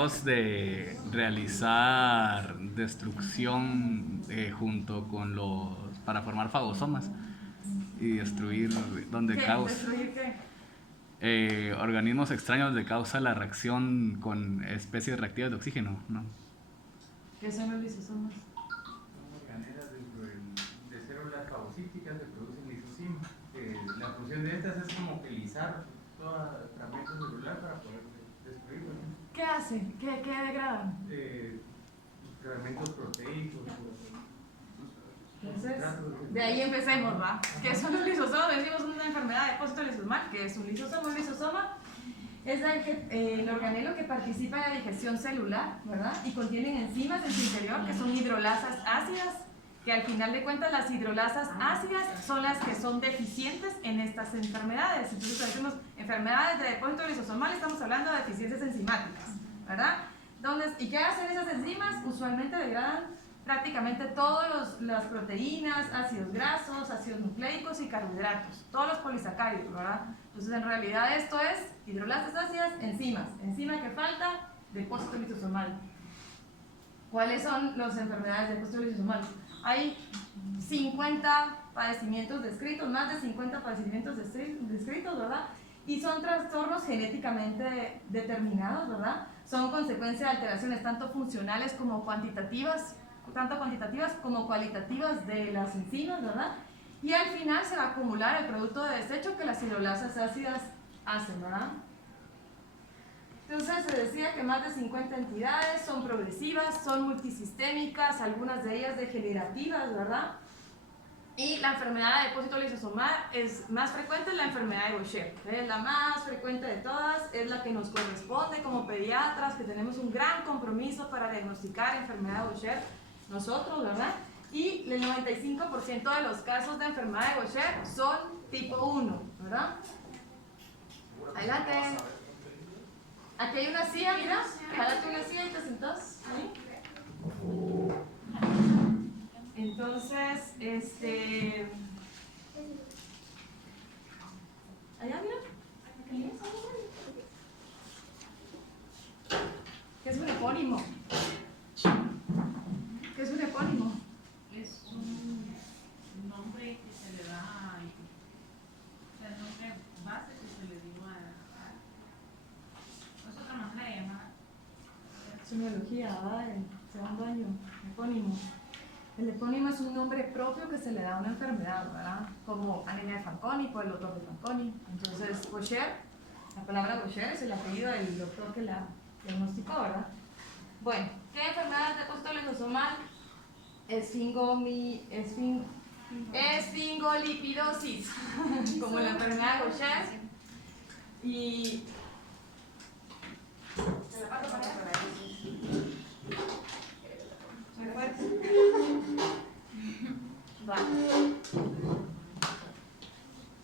de realizar destrucción junto con los para formar fagosomas y destruir donde ¿Qué? causa ¿Destruir qué? organismos extraños de causa la reacción con especies reactivas de oxígeno, ¿no? ¿Qué son los lisosomas? Son organelas de células fagocíticas que producen lisosima. La función de estas es como que lisar todo fragmento celular para poder destruirlo, ¿no? ¿Qué hacen? ¿Qué degradan? Fragmentos proteicos. Entonces, de ahí empecemos, ¿va? ¿Qué son los lisosomas? Decimos una enfermedad de depósito lisosomal. ¿Qué es un lisosoma? Un lisosoma es el organelo que participa en la digestión celular, ¿verdad? Y contienen enzimas en su interior que son hidrolasas ácidas, que al final de cuentas las hidrolasas ácidas son las que son deficientes en estas enfermedades. Entonces, cuando decimos enfermedades de depósito lisosomal, estamos hablando de deficiencias enzimáticas, ¿verdad? ¿Y qué hacen esas enzimas? Usualmente degradan prácticamente todas las proteínas, ácidos grasos, ácidos nucleicos y carbohidratos, todos los polisacáridos, ¿verdad? Entonces, en realidad esto es hidrolasas ácidas, enzimas. Enzima que falta, depósito lisosomal. ¿Cuáles son las enfermedades de depósito lisosomal? Hay 50 padecimientos descritos, más de 50 padecimientos descritos, ¿verdad? Y son trastornos genéticamente determinados, ¿verdad? Son consecuencia de alteraciones tanto funcionales como cuantitativas, tanto cuantitativas como cualitativas de las enzimas, ¿verdad? Y al final se va a acumular el producto de desecho que las hidrolasas ácidas hacen, ¿verdad? Entonces se decía que más de 50 entidades son progresivas, son multisistémicas, algunas de ellas degenerativas, ¿verdad? Y la enfermedad de depósito lisosomal es más frecuente, la enfermedad de Gaucher. Es la más frecuente de todas, es la que nos corresponde como pediatras, que tenemos un gran compromiso para diagnosticar enfermedad de Gaucher nosotros, ¿verdad? Y el 95% de los casos de enfermedad de Gaucher son tipo 1, ¿verdad? Adelante. Aquí hay una silla, mira. Jálate una silla y te sentás ahí. Entonces, allá, mira. ¿Qué es un epónimo? ¿Qué es un epónimo? Es un nombre que se le da, o sea, el nombre base que se le dio es otra manera de llamar. Semiología, ¿verdad? El segundo año, epónimo. El epónimo es un nombre propio que se le da a una enfermedad, ¿verdad? Como anemia de Fanconi, por el doctor de Fanconi. Entonces, Gaucher, la palabra Gaucher es el apellido del doctor que la diagnosticó, ¿verdad? Bueno, ¿qué enfermedad de depósito lisosomal? Esfingolipidosis, como la enfermedad de Gaucher. Y se la paso para allá. Muy fuerte. Vale.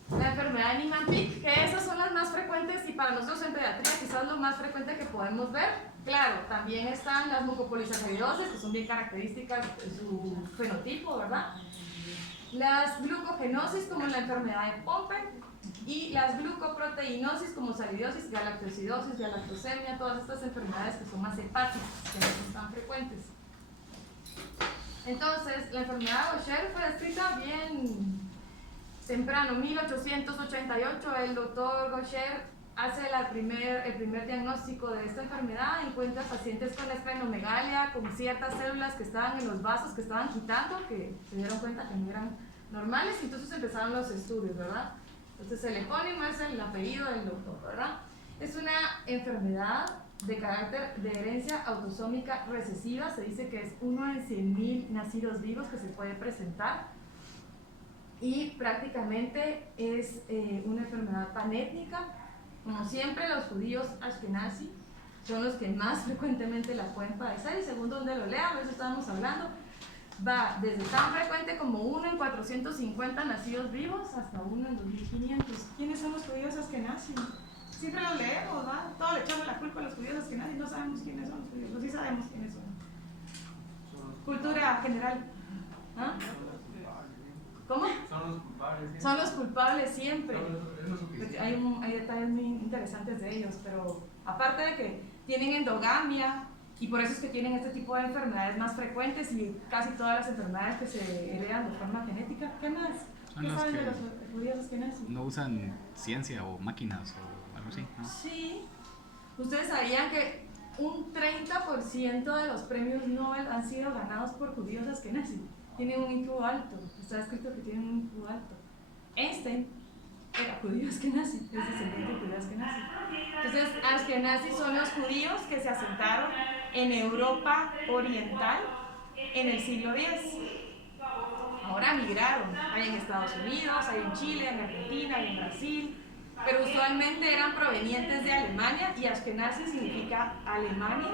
La enfermedad de Niemann-Pick, que esas son las más frecuentes y para nosotros en pediatría quizás lo más frecuente que podemos ver. Claro, también están las mucopolisacaridosis, que son bien características de su fenotipo, ¿verdad? Las glucogenosis, como la enfermedad de Pompe, y las glucoproteinosis, como salidosis, galactosidosis, galactosemia, todas estas enfermedades que son más hepáticas, que no son tan frecuentes. Entonces, la enfermedad de Gaucher fue descrita bien temprano, 1888, el doctor Gaucher hace el primer diagnóstico de esta enfermedad, encuentra pacientes con esplenomegalia, con ciertas células que estaban en los vasos, que estaban quitando, que se dieron cuenta que no eran normales, y entonces empezaron los estudios, ¿verdad? Entonces el epónimo es el apellido del doctor, ¿verdad? Es una enfermedad de carácter de herencia autosómica recesiva, se dice que es 1 en 100.000 nacidos vivos que se puede presentar, y prácticamente es una enfermedad panétnica. Como siempre, los judíos ashkenazi son los que más frecuentemente la pueden padecer, y según donde lo lean, eso estábamos hablando, va desde tan frecuente como 1 en 450 nacidos vivos hasta 1 en 2500. ¿Quiénes son los judíos ashkenazi? Siempre los leemos, ¿va? Todos le echamos la culpa a los judíos ashkenazi, no sabemos quiénes son los judíos, no sí sabemos quiénes son. Cultura general. ¿Ah? ¿Cómo? Son los culpables siempre. Son los culpables siempre. Es lo suficiente. Hay detalles muy interesantes de ellos, pero aparte de que tienen endogamia y por eso es que tienen este tipo de enfermedades más frecuentes y casi todas las enfermedades que se heredan de forma genética. ¿Qué más? Son ¿Qué los saben que de los judíos askenazis? no usan ciencia o máquinas o algo así, ¿no? Sí. ¿Ustedes sabían que un 30% de los premios Nobel han sido ganados por judíos askenazis? Tienen un IQ alto. Está escrito que tienen un IQ alto. Einstein era judío askenazi, es descendiente de judío askenazi. Entonces, askenazis son los judíos que se asentaron en Europa Oriental en el siglo X. Ahora migraron, hay en Estados Unidos, hay en Chile, en Argentina, hay en Brasil, pero usualmente eran provenientes de Alemania y Ashkenazi significa Alemania,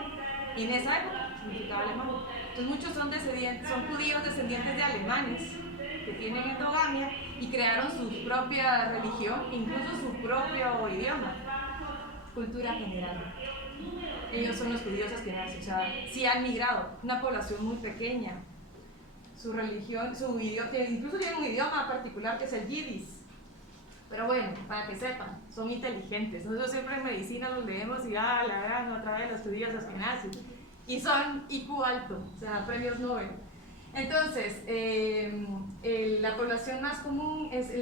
y en esa época significaba Alemania. Entonces muchos son judíos descendientes de alemanes que tienen endogamia y crearon su propia religión, incluso su propio idioma, cultura general. Ellos son los judíos askenazis, o sea, sí han migrado, una población muy pequeña. Su religión, su idioma, incluso tienen un idioma particular que es el yiddish. Pero bueno, para que sepan, son inteligentes. Nosotros siempre en medicina los leemos y la gran otra vez los judíos askenazis. Y son IQ alto, o sea, premios Nobel. Entonces, la población más común es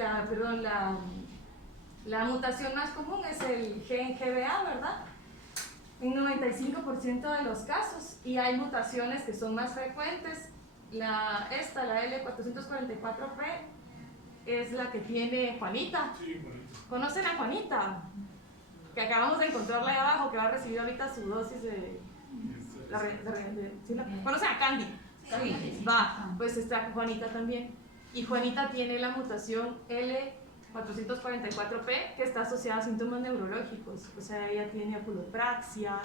la mutación más común es el gen GBA, ¿verdad? En 95% de los casos. Y hay mutaciones que son más frecuentes. La L444P es la que tiene Juanita. ¿Conocen a Juanita? Que acabamos de encontrarla ahí abajo, que va a recibir ahorita su dosis de... ¿Conocen a Candy? Sí. Va, pues está Juanita también. Y Juanita tiene la mutación L444P que está asociada a síntomas neurológicos. O sea, ella tiene apulopraxia.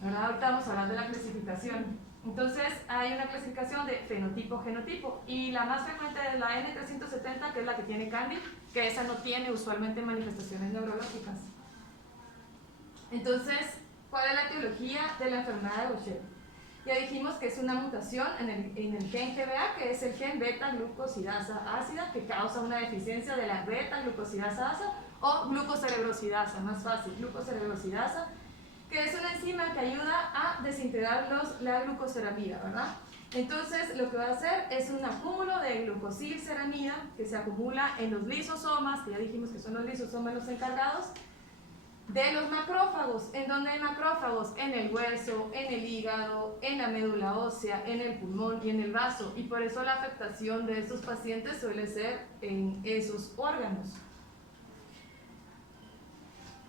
¿Verdad? Ahorita vamos a hablar de la clasificación. Entonces hay una clasificación de fenotipo-genotipo y la más frecuente es la N370, que es la que tiene Candy, que esa no tiene usualmente manifestaciones neurológicas. Entonces, ¿cuál es la etiología de la enfermedad de Gaucher? Ya dijimos que es una mutación en el gen GBA, que es el gen beta-glucosidasa ácida, que causa una deficiencia de la beta-glucosidasa ácida o glucocerebrosidasa, más fácil, glucocerebrosidasa, que es una enzima que ayuda a desintegrar la glucoceramida, ¿verdad? Entonces, lo que va a hacer es un acúmulo de glucosilceramida que se acumula en los lisosomas, que ya dijimos que son los lisosomas los encargados de los macrófagos. ¿En dónde hay macrófagos? En el hueso, en el hígado, en la médula ósea, en el pulmón y en el vaso. Y por eso la afectación de estos pacientes suele ser en esos órganos.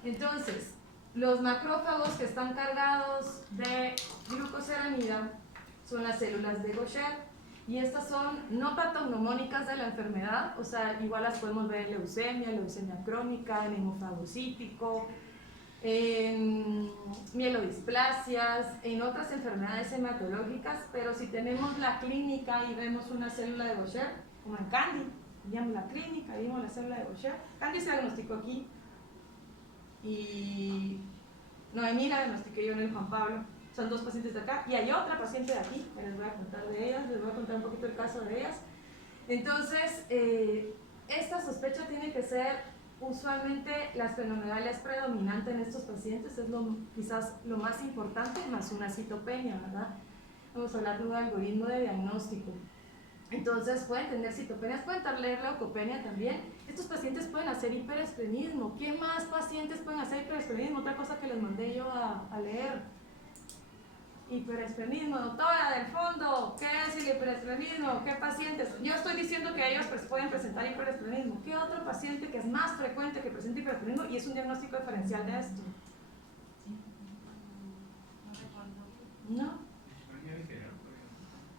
Entonces, los macrófagos que están cargados de glucoceramida son las células de Gaucher y estas son no patognomónicas de la enfermedad, o sea, igual las podemos ver en leucemia crónica, en hemofagocítico, en mielodisplasias, en otras enfermedades hematológicas, pero si tenemos la clínica y vemos una célula de Gaucher, como en Candy, veíamos la clínica, vimos la célula de Gaucher, Candy se diagnosticó aquí, y Noemí la diagnostiqué yo en el Juan Pablo. Son dos pacientes de acá y hay otra paciente de aquí, que les voy a contar de ellas, les voy a contar un poquito el caso de ellas. Entonces, esta sospecha tiene que ser, usualmente la esplenomegalia es predominante en estos pacientes, es quizás lo más importante, más una citopenia, ¿verdad? Vamos a hablar de un algoritmo de diagnóstico. Entonces pueden tener citopenias, pueden tener leucopenia también. Estos pacientes pueden hacer hiperesplenismo. ¿Qué más pacientes pueden hacer hiperesplenismo? Otra cosa que les mandé yo a leer. Hiperesplenismo, doctora del fondo, ¿qué es el hiperesplenismo? ¿Qué pacientes? Yo estoy diciendo que ellos pueden presentar hiperesplenismo. ¿Qué otro paciente que es más frecuente que presenta hiperesplenismo? Y es un diagnóstico diferencial de esto. ¿No?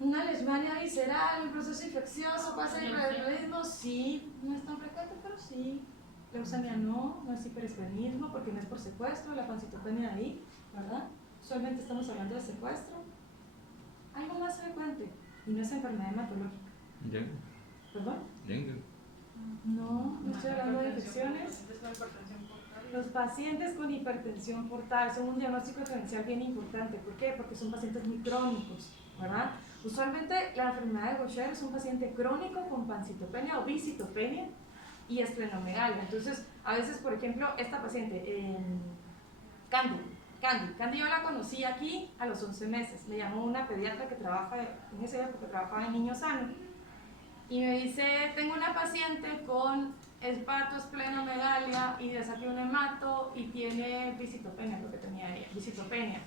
Una leishmania visceral, un proceso infeccioso, pasa hiperesplenismo, sí, no es tan frecuente, pero sí. Leucemia no es hiperesplenismo porque no es por secuestro, la pancitopenia ahí, ¿verdad? Usualmente estamos hablando de secuestro. Algo más frecuente, y no es enfermedad hematológica. Dengue. ¿Perdón? Dengue. No estoy hablando de infecciones. Los pacientes con hipertensión portal son un diagnóstico diferencial bien importante. ¿Por qué? Porque son pacientes muy crónicos, ¿verdad? Usualmente la enfermedad de Gaucher es un paciente crónico con pancitopenia o viscitopenia y esplenomegalia. Entonces, a veces, por ejemplo, esta paciente, Candy, Candy. Candy yo la conocí aquí a los 11 meses. Me llamó una pediatra que trabaja, en esa época trabajaba en Niño Sano. Y me dice, tengo una paciente con hepatosplenomegalia y desafío un hemato y tiene visitopenia, lo que tenía ella, visitopenia.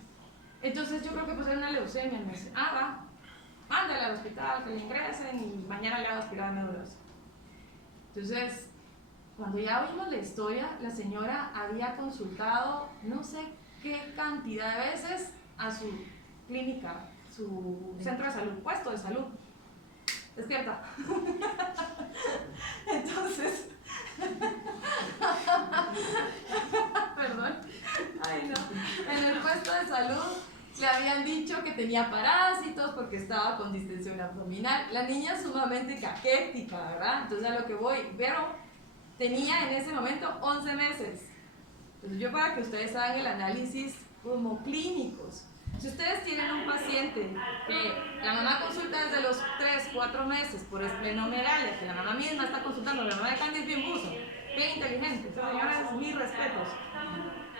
Entonces yo creo que pues era una leucemia. Me dice, va, mándala al hospital, que le ingresen y mañana le hago aspirada medulosa. Entonces, cuando ya oímos la historia, la señora había consultado no sé qué cantidad de veces a su clínica, su centro de salud, puesto de salud. Despierta. Entonces, perdón, ay no, en el puesto de salud le habían dicho que tenía parásitos porque estaba con distensión abdominal. La niña sumamente caquética, ¿verdad? Entonces a lo que voy, pero tenía en ese momento 11 meses. Entonces yo, para que ustedes hagan el análisis como clínicos, si ustedes tienen un paciente que la mamá consulta desde los 3, 4 meses por esplenomegalia, que la mamá misma está consultando, la mamá de Candy es bien buzo, bien inteligente, esa señora es mis respetos,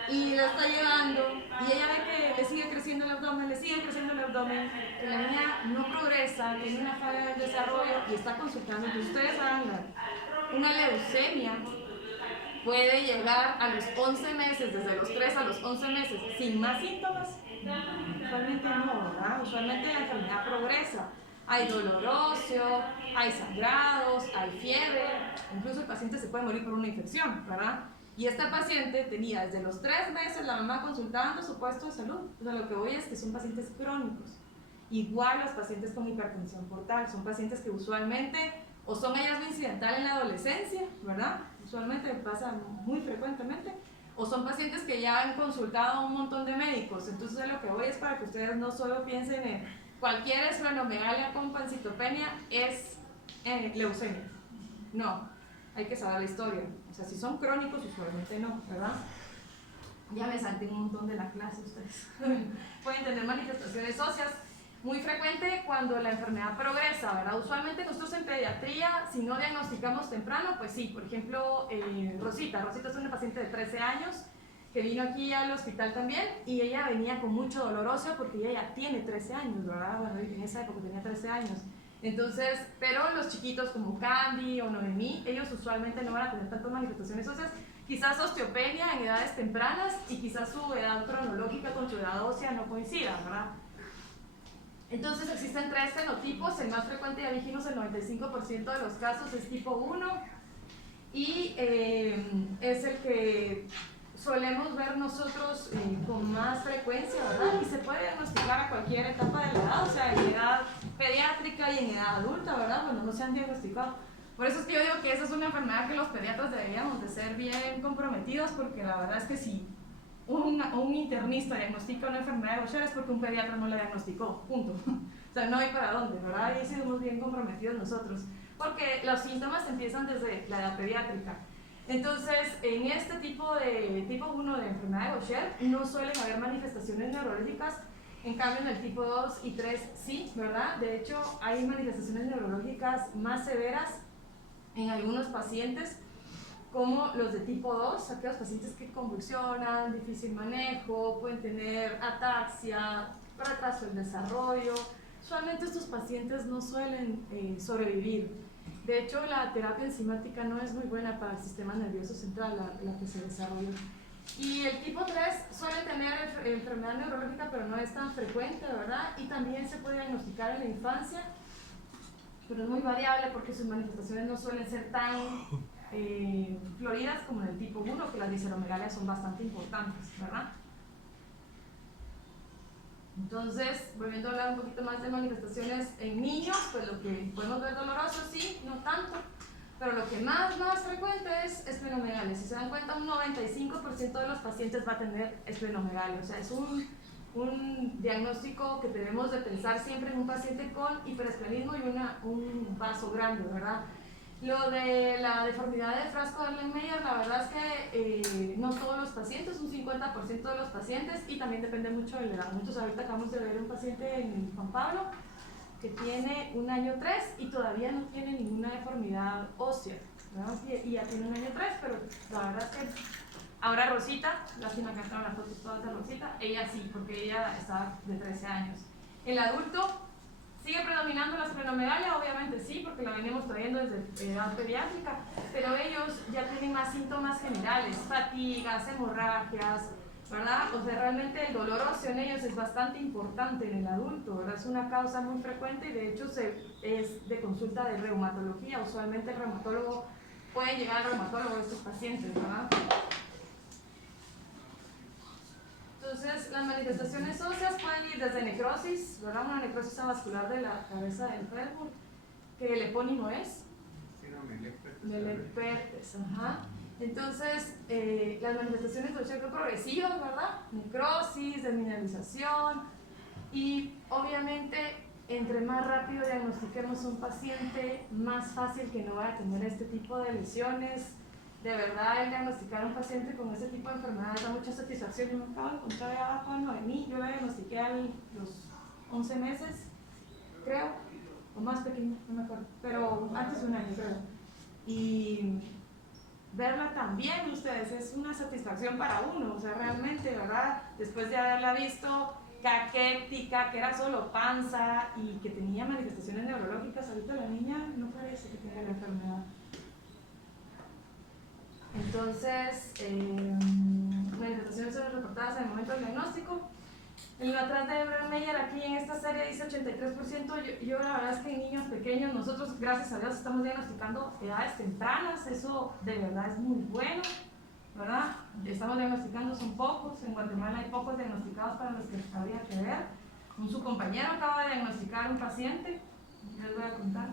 y la está llevando, y ella ve que le sigue creciendo el abdomen, que la niña no progresa, tiene una falla del desarrollo y está consultando. Entonces ustedes hagan una leucemia puede llegar a los 11 meses, desde los 3 a los 11 meses, sin más síntomas. Usualmente no, ¿verdad? Usualmente la enfermedad progresa. Hay dolor óseo, hay sangrados, hay fiebre, incluso el paciente se puede morir por una infección, ¿verdad? Y esta paciente tenía desde los 3 meses la mamá consultando su puesto de salud. O sea, lo que voy es que son pacientes crónicos. Igual los pacientes con hipertensión portal, son pacientes que usualmente o son hallazgo incidental en la adolescencia, ¿verdad? Usualmente pasa muy frecuentemente, o son pacientes que ya han consultado a un montón de médicos. Entonces lo que voy es para que ustedes no solo piensen en cualquier esplenomegalia con pancitopenia es leucemia. No, hay que saber la historia. O sea, si son crónicos, usualmente no, ¿verdad? Ya me salté un montón de la clase ustedes. Pueden tener manifestaciones óseas. Muy frecuente cuando la enfermedad progresa, ¿verdad? Usualmente nosotros en pediatría, si no diagnosticamos temprano, pues sí. Por ejemplo, Rosita es una paciente de 13 años que vino aquí al hospital también y ella venía con mucho dolor óseo porque ella ya tiene 13 años, ¿verdad? Bueno, en esa época tenía 13 años. Entonces, pero los chiquitos como Candy o Noemí, ellos usualmente no van a tener tantas manifestaciones óseas. Quizás osteopenia en edades tempranas y quizás su edad cronológica con su edad ósea no coincida, ¿verdad? Entonces existen 3 fenotipos, el más frecuente, ya dijimos, el 95% de los casos es tipo 1 y es el que solemos ver nosotros con más frecuencia, ¿verdad? Y se puede diagnosticar a cualquier etapa de la edad, o sea, en edad pediátrica y en edad adulta, ¿verdad? Cuando no se han diagnosticado. Por eso es que yo digo que esa es una enfermedad que los pediatras deberíamos de ser bien comprometidos, porque la verdad es que si un internista diagnostica una enfermedad de Gaucher es porque un pediatra no la diagnosticó, punto. O sea, no hay para dónde, ¿verdad? Y somos bien comprometidos nosotros, porque los síntomas empiezan desde la edad pediátrica. Entonces, en este tipo 1 de enfermedad de Gaucher no suelen haber manifestaciones neurológicas, en cambio en el tipo 2 y 3 sí, ¿verdad? De hecho, hay manifestaciones neurológicas más severas en algunos pacientes, como los de tipo 2, aquellos pacientes que convulsionan, difícil manejo, pueden tener ataxia, retraso del desarrollo. Usualmente estos pacientes no suelen sobrevivir. De hecho, la terapia enzimática no es muy buena para el sistema nervioso central, la que se desarrolla. Y el tipo 3 suele tener enfermedad neurológica, pero no es tan frecuente, ¿verdad? Y también se puede diagnosticar en la infancia, pero es muy variable porque sus manifestaciones no suelen ser tan floridas como en el tipo 1, que las visceromegalias son bastante importantes, ¿verdad? Entonces, volviendo a hablar un poquito más de manifestaciones en niños, pues lo que podemos ver doloroso, sí, no tanto, pero lo que más frecuente es esplenomegalia. Si se dan cuenta, un 95% de los pacientes va a tener esplenomegalia, o sea, es un diagnóstico que debemos de pensar siempre en un paciente con hiperesplenismo y un vaso grande, ¿verdad? Lo de la deformidad del frasco de Erlenmeyer, la verdad es que no todos los pacientes, un 50% de los pacientes, y también depende mucho de la edad. Nosotros ahorita acabamos de ver un paciente en Juan Pablo que tiene 1 año 3 y todavía no tiene ninguna deformidad ósea, ¿verdad? Y ya tiene 1 año 3, pero la verdad es que Ahora Rosita, lástima que están las fotos todas de Rosita, ella sí, porque ella estaba de 13 años. El adulto sigue predominando la esplenomegalia, obviamente sí, porque la venimos trayendo desde edad pediátrica, pero ellos ya tienen más síntomas generales, fatigas, hemorragias, ¿verdad? O sea, realmente el dolor óseo en ellos es bastante importante en el adulto, ¿verdad? Es una causa muy frecuente y de hecho es de consulta de reumatología. Usualmente el reumatólogo puede llegar al reumatólogo de estos pacientes, ¿verdad? Entonces, las manifestaciones óseas pueden ir desde necrosis, ¿verdad? Una necrosis avascular de la cabeza del fémur, que el epónimo es Leppert's, ajá. Entonces, las manifestaciones del cheque progresivas, ¿verdad? Necrosis, desmineralización, y obviamente entre más rápido diagnostiquemos un paciente, más fácil que no vaya a tener este tipo de lesiones. De verdad, el diagnosticar a un paciente con este tipo de enfermedades da mucha satisfacción. Yo me acabo de encontrar ahí abajo en Noemí, yo la diagnostiqué a los 11 meses, creo, o más pequeño, no me acuerdo, pero antes de un año, creo. Y verla también, ustedes, es una satisfacción para uno, o sea, realmente, ¿verdad? Después de haberla visto caquética, que era solo panza y que tenía manifestaciones neurológicas, ahorita la niña no parece que tenga la enfermedad. Entonces, manifestaciones son reportadas en el momento del diagnóstico. En lo atrás de Brand-Meyer, aquí en esta serie dice 83%. Yo la verdad es que en niños pequeños, nosotros gracias a Dios estamos diagnosticando edades tempranas, eso de verdad es muy bueno, ¿verdad? Estamos diagnosticando, son pocos, en Guatemala hay pocos diagnosticados para los que habría que ver. Su compañero acaba de diagnosticar un paciente, les voy a contar,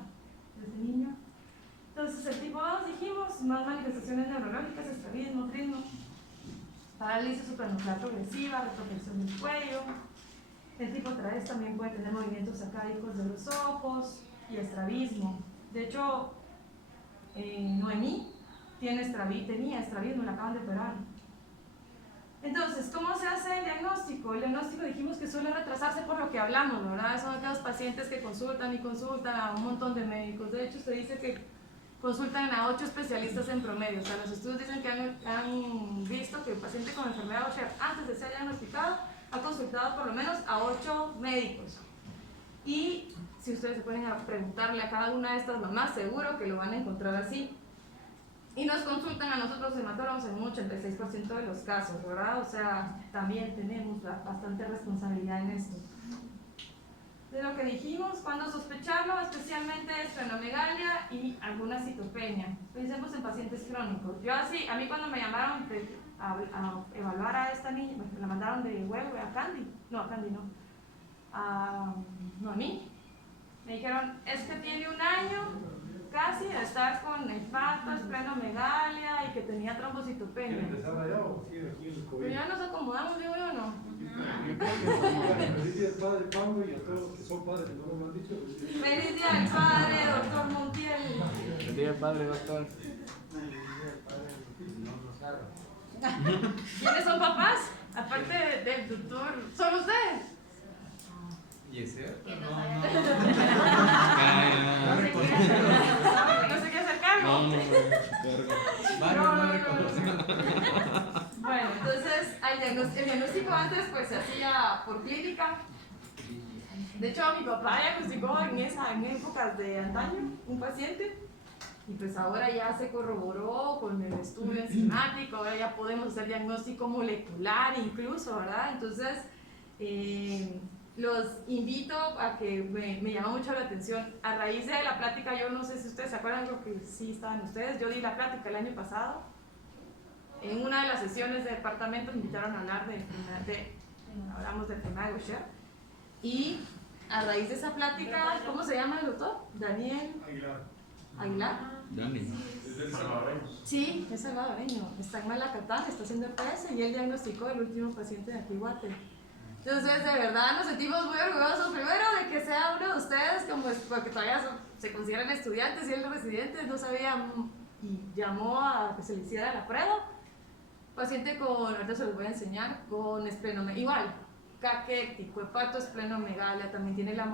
de ese niño. Entonces, el tipo 2 dijimos, más manifestaciones neurológicas, estrabismo, trismo, parálisis supranuclear progresiva, retrotensión del cuello. El tipo 3 también puede tener movimientos sacádicos de los ojos y estrabismo. De hecho, Noemí tenía estrabismo, la acaban de operar. Entonces, ¿cómo se hace el diagnóstico? El diagnóstico dijimos que suele retrasarse por lo que hablamos, ¿verdad? Son aquellos pacientes que consultan y consultan a un montón de médicos. De hecho, se dice que consultan a 8 especialistas en promedio. O sea, los estudios dicen que han visto que el paciente con enfermedad Usher, antes de ser diagnosticado, ha consultado por lo menos a 8 médicos. Y si ustedes se pueden preguntarle a cada una de estas mamás, seguro que lo van a encontrar así. Y nos consultan a nosotros hematólogos en un 86% de los casos, ¿verdad? O sea, también tenemos bastante responsabilidad en esto. De lo que dijimos, cuando sospecharlo, especialmente esplenomegalia y alguna citopenia. Pensemos en pacientes crónicos. Yo así, a mí cuando me llamaron a evaluar a esta niña, me la mandaron de huevo a Candy, no, a mí. Me dijeron, es que tiene un año casi de estar con infarto, esplenomegalia y que tenía trombocitopenia. ¿Empezaba ya o sigue aquí en el COVID? Pero ya nos acomodamos, digo yo, ¿no? Feliz día del padre, Pablo, y a todos los que son padres, ¿no lo han dicho? Feliz día del padre, doctor Montiel. El día del padre, doctor. ¿Quiénes son papás? Aparte del doctor, ¿son ustedes? ¿Y es cierto? Que no No, sabía. No sé qué hacer cargo. Bueno, entonces el diagnóstico antes pues se hacía por clínica. De hecho, mi papá diagnosticó en épocas de antaño un paciente y pues ahora ya se corroboró con el estudio enzimático, ahora ya podemos hacer diagnóstico molecular incluso, ¿verdad? Entonces, los invito a que me llama mucho la atención. A raíz de la plática, yo no sé si ustedes se acuerdan, creo que sí estaban ustedes, yo di la plática el año pasado. En una de las sesiones de departamento me invitaron a hablar hablamos de enfermedad de Usher. Y a raíz de esa plática, ¿cómo se llama el doctor? Daniel Aguilar. Dani. Es del salvadoreño. Sí, es salvadoreño. Está en Malacatán, está haciendo EPS y él diagnosticó el último paciente de aquí, Guate. Entonces, de verdad, nos sentimos muy orgullosos, primero, de que sea uno de ustedes, porque todavía se consideran estudiantes y él residentes, no sabía, y llamó a que se le hiciera la prueba. Paciente con, ahorita se los voy a enseñar, con esplenomegalia, igual, caquético, hepatoesplenomegalia, también tiene la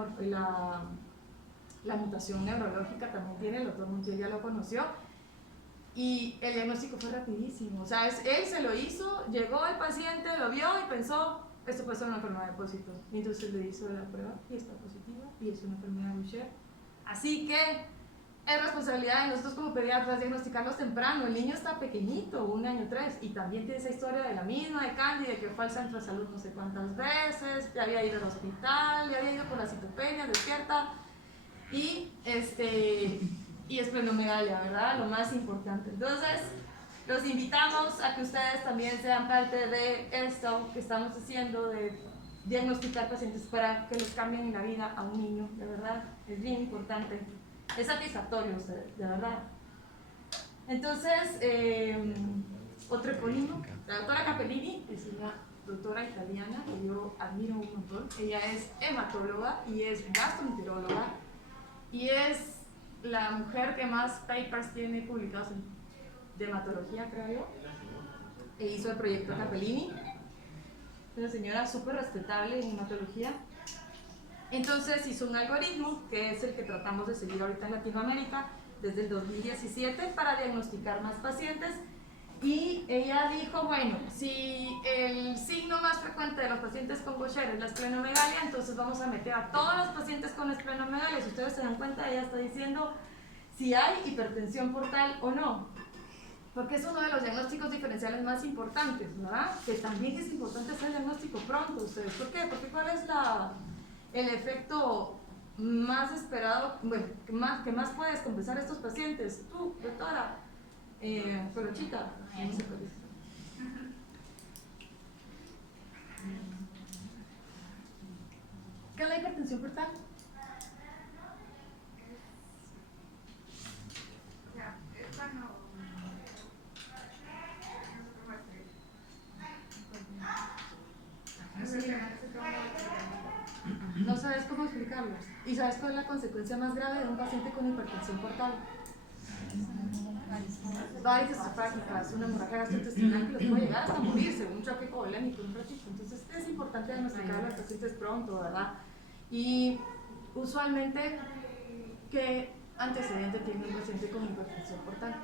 mutación neurológica, también tiene, el doctor Montiel ya lo conoció. Y el diagnóstico fue rapidísimo. O sea, él se lo hizo, llegó el paciente, lo vio y pensó, esto puede ser una enfermedad de depósito. Y entonces le hizo la prueba y está positiva y es una enfermedad de Gaucher. Así que es responsabilidad de nosotros como pediatras diagnosticarlos temprano. El niño está pequeñito, 1 año 3, y también tiene esa historia de la misma, de Candy, de que fue al centro de salud no sé cuántas veces, ya había ido al hospital, ya había ido por la citopenia, despierta, y esplenomegalia, ¿verdad? Lo más importante. Entonces, los invitamos a que ustedes también sean parte de esto que estamos haciendo, de diagnosticar pacientes para que les cambien la vida a un niño, de verdad, es bien importante. Es satisfactorio, ustedes, de verdad. Entonces, otro epónimo, la doctora Capellini es una doctora italiana que yo admiro un montón. Ella es hematóloga y es gastroenteróloga y es la mujer que más papers tiene publicados de hematología, creo yo. E hizo el proyecto Capellini. Una señora súper respetable en hematología. Entonces hizo un algoritmo que es el que tratamos de seguir ahorita en Latinoamérica desde el 2017 para diagnosticar más pacientes. Y ella dijo, bueno, si el signo más frecuente de los pacientes con Gaucher es la esplenomegalia, entonces vamos a meter a todos los pacientes con esplenomegalia. Si ustedes se dan cuenta, ella está diciendo si hay hipertensión portal o no, porque es uno de los diagnósticos diferenciales más importantes, ¿verdad? Que también es importante hacer el diagnóstico pronto, ustedes. ¿Por qué? Porque ¿cuál es el efecto más esperado, bueno, que más puedes compensar a estos pacientes? Tú, doctora, Colochita, no sé cuál es. ¿Qué es la hipertensión portal? No sabes cómo explicarlos. ¿Y sabes cuál es la consecuencia más grave de un paciente con hipertensión portal? Varices esofágicas, una hemorragia gastrointestinal que los puede llegar hasta morirse, un choque codolémico, un ratito. Entonces es importante diagnosticar a los pacientes pronto, ¿verdad? Y usualmente, ¿qué antecedente tiene un paciente con hipertensión portal?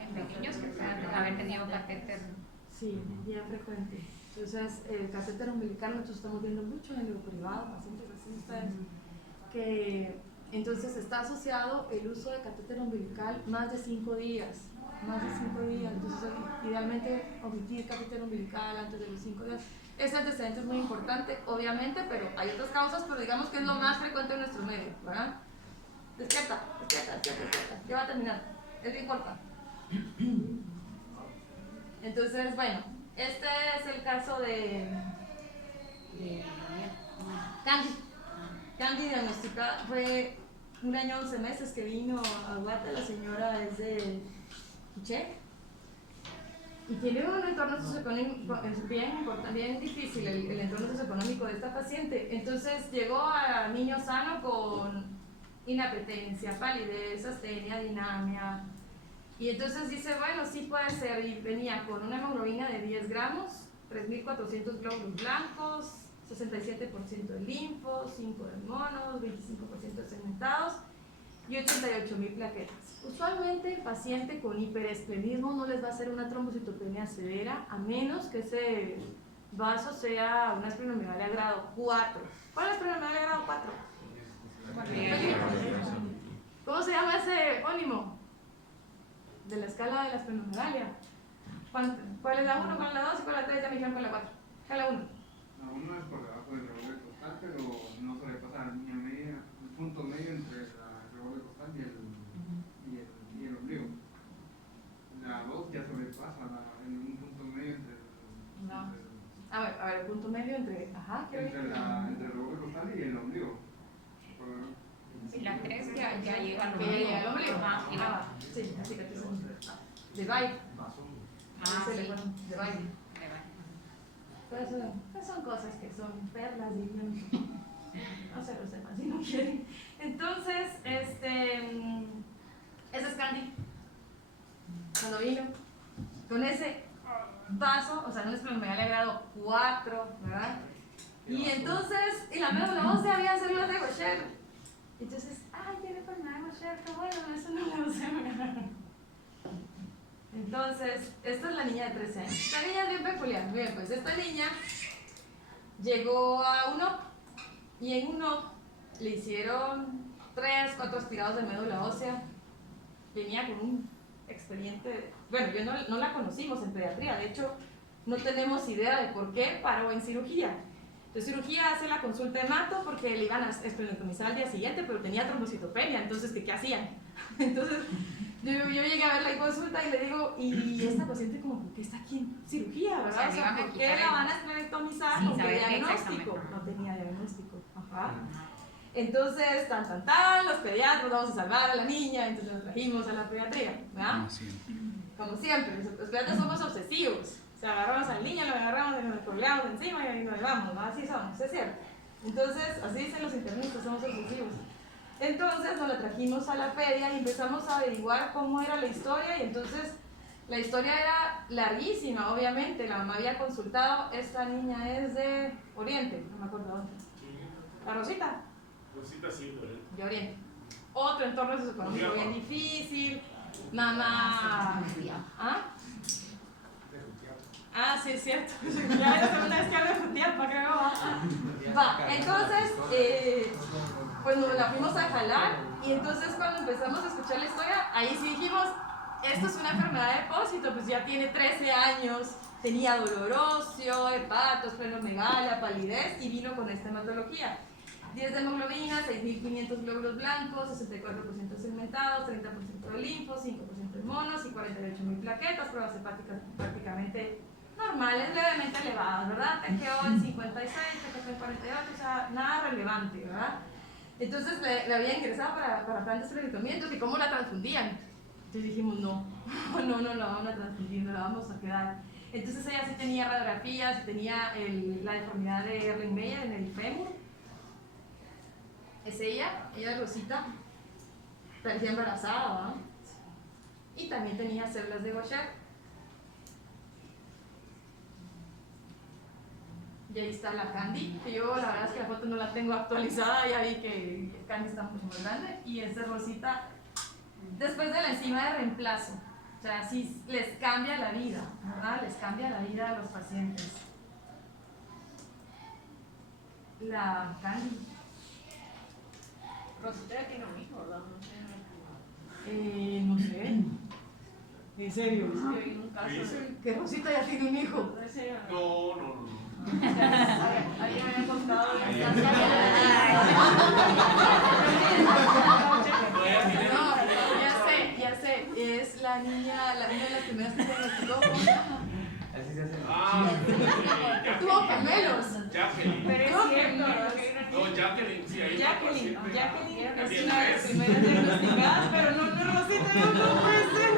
En pequeños que puedan haber tenido catéter. Sí, bien frecuente. Entonces, el catéter umbilical, nosotros estamos viendo mucho en el privado, pacientes así ustedes, que entonces está asociado el uso de catéter umbilical más de 5 días. Más de 5 días. Entonces, idealmente, omitir catéter umbilical antes de los 5 días. Ese antecedente es muy importante, obviamente, pero hay otras causas, pero digamos que es lo más frecuente en nuestro medio, ¿verdad? Despierta. Ya va a terminar. Es bien corta. Entonces, bueno, este es el caso de Candy. Candy diagnosticada, fue 1 año 11 meses que vino a Guate, la señora es de Quiché y tiene un entorno socioeconómico bien difícil, el entorno socioeconómico de esta paciente. Entonces llegó a niño sano con inapetencia, palidez, astenia, dinamia. Y entonces dice, bueno, sí puede ser, y venía con una hemoglobina de 10 gramos, 3.400 glóbulos blancos, 67% de linfos, 5 de monos, 25% de segmentados y 88.000 plaquetas. Usualmente el paciente con hiperesplenismo no les va a hacer una trombocitopenia severa, a menos que ese vaso sea una esplenomegalia grado 4. ¿Cuál es la esplenomegalia grado 4? ¿Cómo se llama ese epónimo? De la escala de la esplenomegalia. ¿Cuál es la 1, cuál es la 2 y cuál es la 3? Ya me dijeron cuál es la 4. ¿Cuál es la 1? La 1 es por debajo del revolver costal, pero no sobrepasa ni a media, el punto medio entre el revolver costal y el ombligo. La 2 ya sobrepasa en un punto medio entre el... No. A ver, el punto medio entre... Ajá, ¿qué entre el revolver costal y el ombligo. Y la 3 ya llega al Que llega al ombligo. Ajá, Sí, la cicatrización de Valle. sí. De Valle. Pues son cosas que son perlas y no se lo sepan si no quieren. Entonces, ese es Candy. Cuando vino con ese vaso, o sea, no es esplenomegalia grado 4, ¿verdad? Y entonces, y la médula ósea había células de Gaucher. Entonces, ay, tiene enfermedad de Gaucher, qué bueno, eso no lo sé. Entonces, esta es la niña de 13 años. Esta niña es bien peculiar. Bien, pues esta niña llegó a UNOP y en UNOP le hicieron 3, 4 aspirados de médula ósea. Venía con un expediente, bueno, yo no la conocimos en pediatría, de hecho no tenemos idea de por qué paró en cirugía. Entonces cirugía hace la consulta de hemato porque le iban a esplenectomizar al día siguiente, pero tenía trombocitopenia, entonces ¿qué hacían? Entonces yo llegué a ver la consulta y le digo, y esta paciente como, ¿por qué está aquí en cirugía, verdad? O sea, ¿por qué la van a esplenectomizar? Sin ¿Con qué saber qué diagnóstico? exactamente. No tenía diagnóstico. Ajá. Entonces, los pediatras, vamos a salvar a la niña, entonces nos trajimos a la pediatría, ¿verdad? Como siempre. Como siempre, los pediatras somos obsesivos. O sea, agarramos al niño, lo agarramos y nos colgamos encima y nos llevamos, ¿no? Así somos, es cierto. Entonces, así dicen los internistas, somos obsesivos. Entonces, nos la trajimos a la pedia y empezamos a averiguar cómo era la historia y entonces la historia era larguísima, obviamente. La mamá había consultado, esta niña es de Oriente, no me acuerdo dónde. ¿La Rosita? Rosita sí, ¿verdad? De Oriente. Otro entorno socioeconómico bien difícil. Mamá. ¿Ah? Ah, sí, es cierto. Ya es la segunda vez que hablo de Jutiapa, creo. Va, entonces, pues nos la fuimos a jalar. Y entonces, cuando empezamos a escuchar la historia, ahí sí dijimos: esto es una enfermedad de depósito. Pues ya tiene 13 años, tenía dolor óseo, hepato, esplenomegalia, palidez y vino con esta hematología. 10 de hemoglobina, 6.500 glóbulos blancos, 64% segmentados, 30% de linfos, 5% de monos y 48.000 plaquetas, pruebas hepáticas prácticamente normales, levemente elevadas, ¿verdad? TGO en 56, TGP en 48, o sea, nada relevante, ¿verdad? Entonces le había ingresado para plan de esterilizamientos y cómo la transfundían. Entonces dijimos, no la vamos a transfundir, no la vamos a quedar. Entonces ella sí tenía radiografías, sí tenía la deformidad de Erling-Meyer en el fémur. Es ella es Rosita, parecía embarazada, ¿verdad? Y también tenía células de Gaucher. Y ahí está la Candy, que yo la verdad es que la foto no la tengo actualizada, ya vi que Candy está mucho más grande. Y esta es Rosita después de la enzima de reemplazo. O sea, sí les cambia la vida, ¿verdad? Les cambia la vida a los pacientes. La Candy. Rosita ya tiene un hijo, ¿verdad? No sé. ¿En serio? Yo vi un caso de... Que Rosita ya tiene un hijo. ¿En serio? No. Alguien me había contado. No, ya sé. Es la niña de las primeras que se diagnosticó. ¿Cómo se llama? Así se hace. Tuvo gemelos. Jacqueline. Pero es cierto, No, Jacqueline, sí, ahí Jacqueline es También una de las tres. primeras diagnosticadas, pero no es Rosita, no puede ser.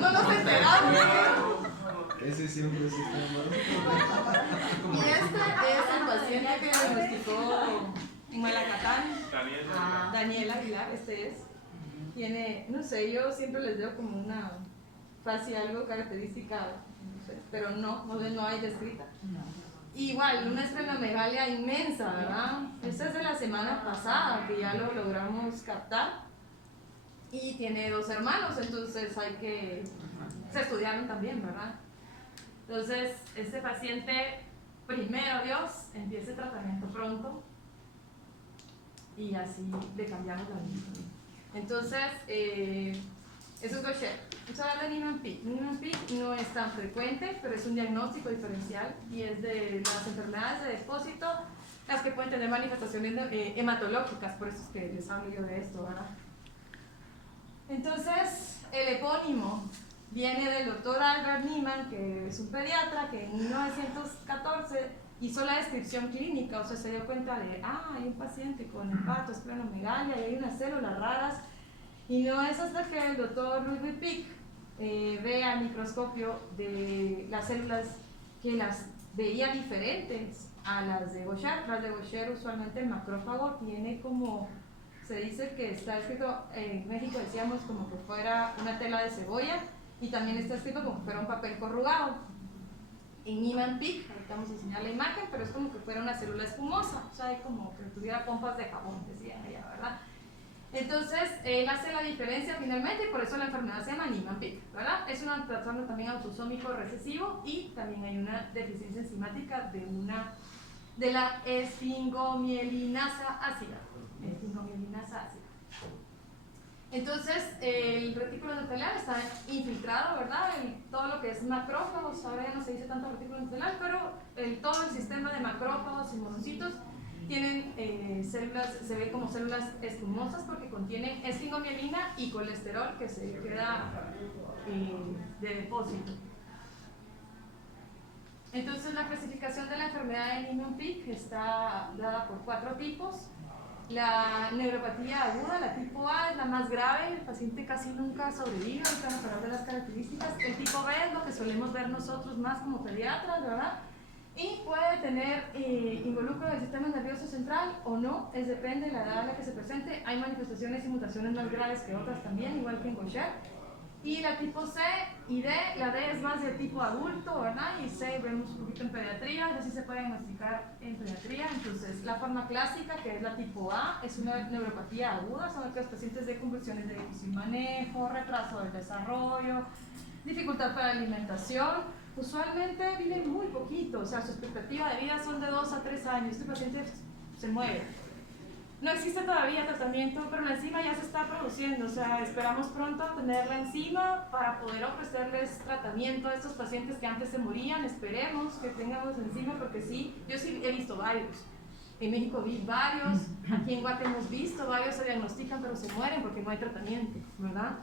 No nos enteramos. Ese siempre es Y este es el paciente que diagnosticó en Malacatán, Daniel Aguilar, este es. Tiene, no sé, yo siempre les veo como una fase algo característica, no sé, pero no hay descrita. Igual, una esplenomegalia inmensa, ¿verdad? Esta es de la semana pasada, que ya lo logramos captar. Y tiene 2 hermanos, entonces se estudiaron también, ¿verdad? Entonces, este paciente, primero Dios, empiece tratamiento pronto y así le cambiamos la vida. Entonces, eso es Gaucher. Vamos a hablar de Niemann-Pick. Niemann-Pick no es tan frecuente, pero es un diagnóstico diferencial y es de las enfermedades de depósito las que pueden tener manifestaciones hematológicas, por eso es que les hablo yo de esto, ¿verdad? Entonces, el epónimo viene del doctor Albert Niemann, que es un pediatra que en 1914 hizo la descripción clínica, o sea, se dio cuenta de, hay un paciente con hepato, esplenomegalia y hay unas células raras, y no es hasta que el doctor Ludwig Pick ve al microscopio de las células que las veía diferentes a las de Gaucher. Las de Gaucher usualmente el macrófago tiene como, se dice que está escrito, en México decíamos como que fuera una tela de cebolla, y también está escrito como que fuera un papel corrugado. En Niemann-Pick, ahorita vamos a enseñar la imagen, pero es como que fuera una célula espumosa, o sea, como que tuviera pompas de jabón, decían ella, ¿verdad? Entonces, él hace la diferencia finalmente y por eso la enfermedad se llama Niemann-Pick, ¿verdad? Es un trastorno también autosómico recesivo y también hay una deficiencia enzimática de la esfingomielinasa ácida. Esfingomielinasa ácida. Entonces, el retículo endotelial está infiltrado, ¿verdad? Todo lo que es macrófagos, ahora ya no se dice tanto retículo endotelial, pero todo el sistema de macrófagos y monocitos tienen células, se ve como células espumosas porque contienen esfingomielina y colesterol que se queda de depósito. Entonces, la clasificación de la enfermedad de Niemann-Pick está dada por 4 tipos. La neuropatía aguda, la tipo A, es la más grave, el paciente casi nunca sobrevive, ahorita vamos a hablar de las características. El tipo B es lo que solemos ver nosotros más como pediatras, ¿verdad? Y puede tener involucro del sistema nervioso central o no, depende de la edad a la que se presente. Hay manifestaciones y mutaciones más graves que otras también, igual que en Gaucher. Y la tipo C y D, la D es más de tipo adulto, ¿verdad? Y C vemos un poquito en pediatría, así se puede diagnosticar en pediatría. Entonces, la forma clásica, que es la tipo A, es una neuropatía aguda, son aquellos pacientes de convulsiones de difícil manejo, retraso del desarrollo, dificultad para la alimentación. Usualmente viven muy poquito, o sea, su expectativa de vida son de 2 a 3 años. Este paciente se muere. No existe todavía tratamiento, pero la enzima ya se está produciendo, o sea, esperamos pronto tener la enzima para poder ofrecerles tratamiento a estos pacientes que antes se morían. Esperemos que tengamos enzima, porque sí, yo sí he visto varios. En México vi varios, aquí en Guatemala hemos visto varios, se diagnostican pero se mueren porque no hay tratamiento, ¿verdad?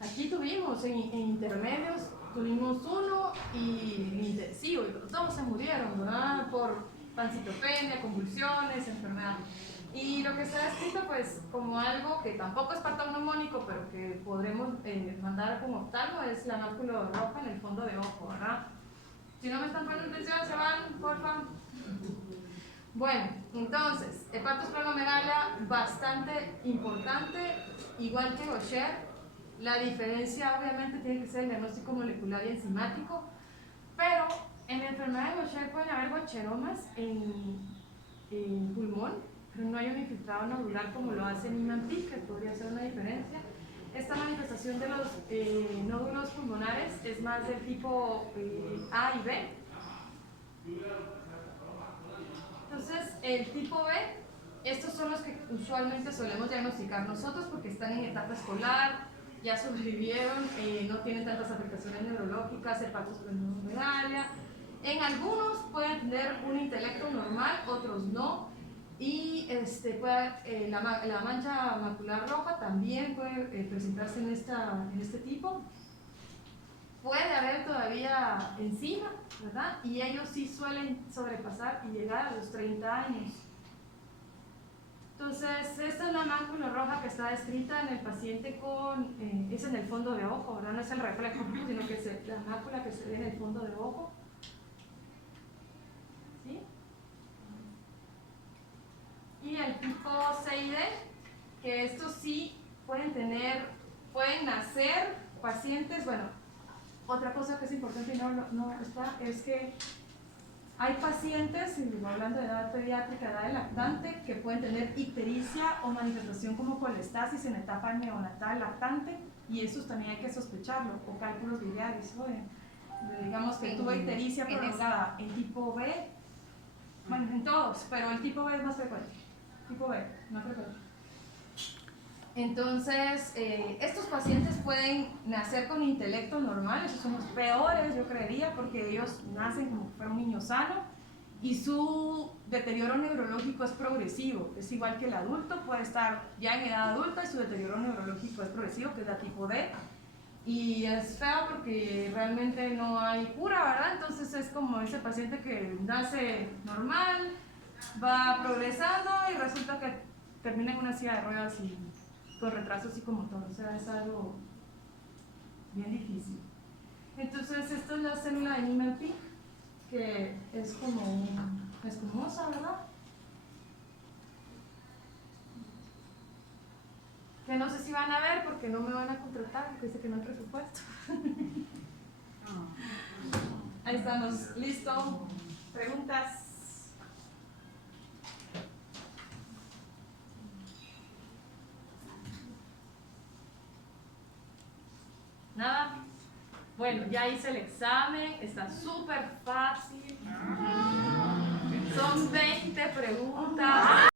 Aquí tuvimos en intermedios, tuvimos uno y intensivo, y todos se murieron, ¿verdad? Por pancitopenia, convulsiones, enfermedad. Y lo que está escrito pues como algo que tampoco es patognomónico, pero que podremos mandar como oftalmo, es la mácula roja en el fondo de ojo, ¿verdad? Si no me están poniendo atención, se van, porfa. Bueno, entonces, hepatosplenomegalia bastante importante, igual que Gaucher. La diferencia obviamente tiene que ser el diagnóstico molecular y enzimático, pero en la enfermedad de Gaucher pueden haber gaucheromas en pulmón, pero no hay un infiltrado nodular como lo hace Niemann-Pick, que podría ser una diferencia. Esta manifestación de los nódulos pulmonares es más del tipo A y B. Entonces, el tipo B, estos son los que usualmente solemos diagnosticar nosotros porque están en etapa escolar, ya sobrevivieron, no tienen tantas afectaciones neurológicas, hepatosplenomegalia. En algunos pueden tener un intelecto normal, otros no. Y la mancha macular roja también puede presentarse en este tipo. Puede haber todavía enzima, ¿verdad? Y ellos sí suelen sobrepasar y llegar a los 30 años. Entonces, esta es la mácula roja que está descrita en el paciente es en el fondo de ojo, ¿verdad? No es el reflejo, sino que es la mácula que se ve en el fondo de ojo. ¿Sí? Y el tipo C y D, que estos sí pueden nacer pacientes, bueno, otra cosa que es importante y no está, es que hay pacientes, hablando de edad pediátrica, edad lactante, que pueden tener ictericia o manifestación como colestasis en etapa neonatal lactante, y esos también hay que sospecharlo, o cálculos biliares, digamos que tuvo ictericia prolongada en tipo B, bueno, en todos, pero el tipo B es más frecuente. Tipo B, más frecuente. Entonces, estos pacientes pueden nacer con intelecto normal, esos son los peores, yo creería, porque ellos nacen como si fuera un niño sano y su deterioro neurológico es progresivo, es igual que el adulto, puede estar ya en edad adulta y su deterioro neurológico es progresivo, que es la tipo D, y es feo porque realmente no hay cura, ¿verdad? Entonces es como ese paciente que nace normal, va progresando y resulta que termina en una silla de ruedas y con retraso psicomotor, o sea, es algo bien difícil. Entonces, esta es la célula de Niemann-Pick, que es como espumosa, ¿verdad? Que no sé si van a ver porque no me van a contratar, porque dice que no hay presupuesto. Ahí estamos, listo. ¿Preguntas? Bueno, ya hice el examen, está súper fácil. Son 20 preguntas.